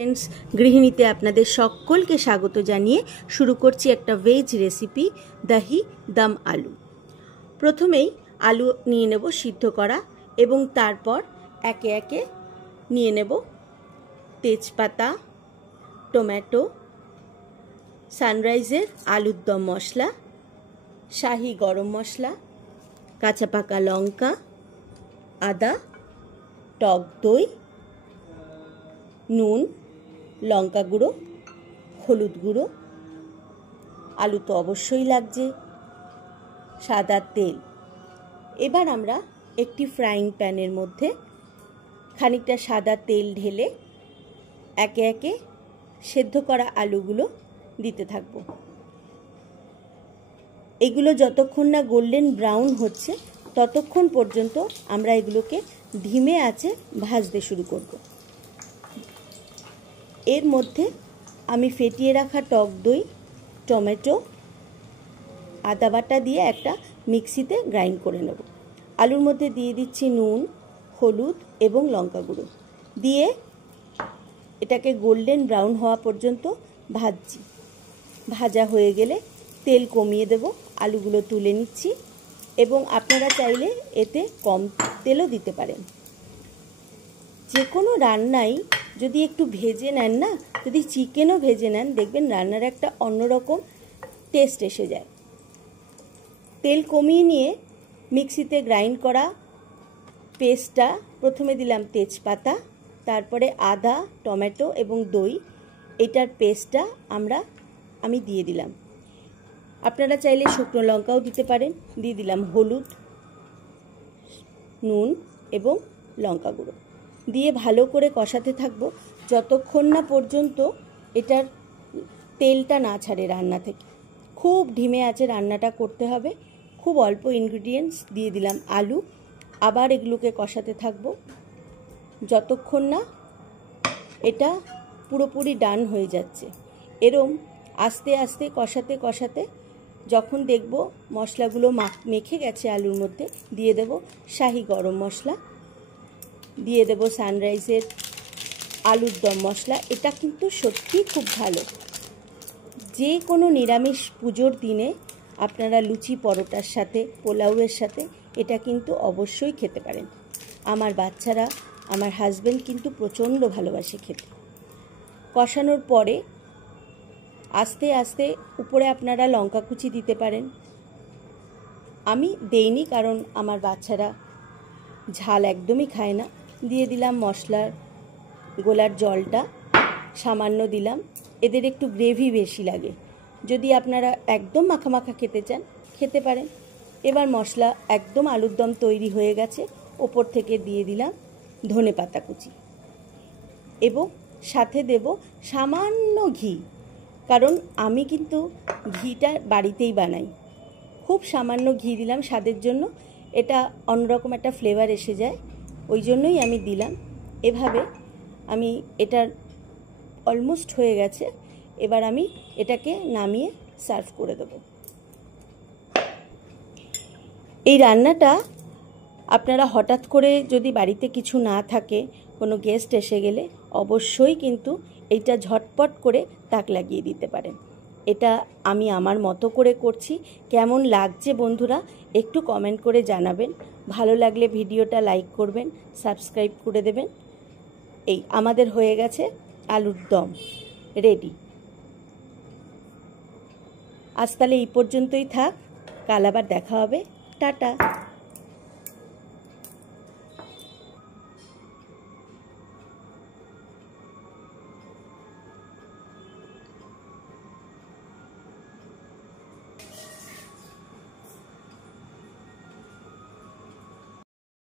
Friends गृहिणीते आपनादेर सकलके स्वागत जानिए शुरू करछि एकटा वेज रेसिपि दही दम आलू। प्रथमेई आलू निये नेब सिद्ध करा एबं तारपर एके एके निये नेब तेजपाता, टमेटो, सानराइजेर आलुर दम मशला, शाही गरम मशला, काँचा पाका लंका, आदा, टक दई, নুন, লঙ্কা গুঁড়ো, হলুদ গুঁড়ো, আলু তো অবশ্যই লাগছে, সাদা তেল। এবার আমরা একটি ফ্রাইং প্যানের মধ্যে খানিকটা সাদা তেল ঢেলে একে একে সেদ্ধ করা আলুগুলো দিতে থাকব। এগুলো যতক্ষণ না গোল্ডেন ব্রাউন হচ্ছে ততক্ষণ পর্যন্ত আমরা এগুলোকে ধিমে আঁচে ভাজতে শুরু করব। এর মধ্যে আমি ফেটিয়ে রাখা টক দই, টমেটো, আদা বাটা দিয়ে একটা মিক্সিতে গ্রাইন্ড করে নেব। আলুর মধ্যে দিয়ে দিচ্ছি নুন, হলুদ এবং লঙ্কা গুঁড়ো দিয়ে এটাকে গোল্ডেন ব্রাউন হওয়া পর্যন্ত ভাজছি। ভাজা হয়ে গেলে তেল কমিয়ে দেব, আলুগুলো তুলে নিচ্ছি এবং আপনারা চাইলে এতে কম তেলও দিতে পারেন। যে কোনো রান্নাই যদি একটু ভেজে নেন না, যদি চিকেনও ভেজে নেন দেখবেন রান্নার একটা অন্যরকম টেস্ট এসে যায়। তেল কমিয়ে নিয়ে মিক্সিতে গ্রাইন্ড করা পেস্টটা প্রথমে দিলাম তেজপাতা, তারপরে আদা, টমেটো এবং দই, এটার পেস্টটা আমি দিয়ে দিলাম। আপনারা চাইলে শুকনো লঙ্কাও দিতে পারেন। দিয়ে দিলাম হলুদ, নুন এবং লঙ্কা গুঁড়ো দিয়ে ভালো করে কষাতে থাকবো যতক্ষণ না পর্যন্ত এটার তেলটা না ছাড়ে রান্না থেকে। খুব ধিমে আঁচে রান্নাটা করতে হবে। খুব অল্প ইনগ্রিডিয়েন্টস দিয়ে দিলাম আলু, আবার এগুলোকে কষাতে থাকবো যতক্ষণ না এটা পুরোপুরি ডান হয়ে যাচ্ছে। এরম আস্তে আস্তে কষাতে কষাতে যখন দেখব মশলাগুলো মেখে গেছে আলুর মধ্যে, দিয়ে দেব শাহি গরম মশলা, দিয়ে দেব সানরাইজের আলুর দম মশলা। এটা কিন্তু সত্যি খুব ভালো। যে কোনো নিরামিষ পুজোর দিনে আপনারা লুচি পরোটার সাথে, পোলাওয়ের সাথে এটা কিন্তু অবশ্যই খেতে পারেন। আমার বাচ্চারা, আমার হাজব্যান্ড কিন্তু প্রচণ্ড ভালোবাসে খেতে। কষানোর পরে আস্তে আস্তে উপরে আপনারা লঙ্কা কুচি দিতে পারেন। আমি দেইনি কারণ আমার বাচ্চারা ঝাল একদমই খায় না। দিয়ে দিলাম মশলার গোলার জলটা, সামান্য দিলাম। এদের একটু গ্রেভি বেশি লাগে। যদি আপনারা একদম মাখা মাখা খেতে চান খেতে পারেন। এবার মশলা একদম আলুর দম তৈরি হয়ে গেছে। ওপর থেকে দিয়ে দিলাম ধনেপাতা কুচি এবং সাথে দেব সামান্য ঘি, কারণ আমি কিন্তু ঘিটা বাড়িতেই বানাই। খুব সামান্য ঘি দিলাম স্বাদের জন্য, এটা অন্যরকম একটা ফ্লেভার এসে যায়, ওই জন্যই আমি দিলাম। এভাবে আমি এটা অলমোস্ট হয়ে গেছে। এবার আমি এটাকে নামিয়ে সার্ভ করে দেব। এই রান্নাটা আপনারা হঠাৎ করে যদি বাড়িতে কিছু না থাকে, কোনো গেস্ট এসে গেলে অবশ্যই কিন্তু এইটা ঝটপট করে তাক লাগিয়ে দিতে পারেন। এটা আমি আমার মতো করে করছি। কেমন লাগছে বন্ধুরা একটু কমেন্ট করে জানাবেন। ভালো লাগলে ভিডিওটা লাইক করবেন, সাবস্ক্রাইব করে দেবেন। এই আমাদের হয়ে গেছে আলুর দম রেডি। আজ তাহলে এই পর্যন্তই থাক, কাল আবার দেখা হবে। টাটা।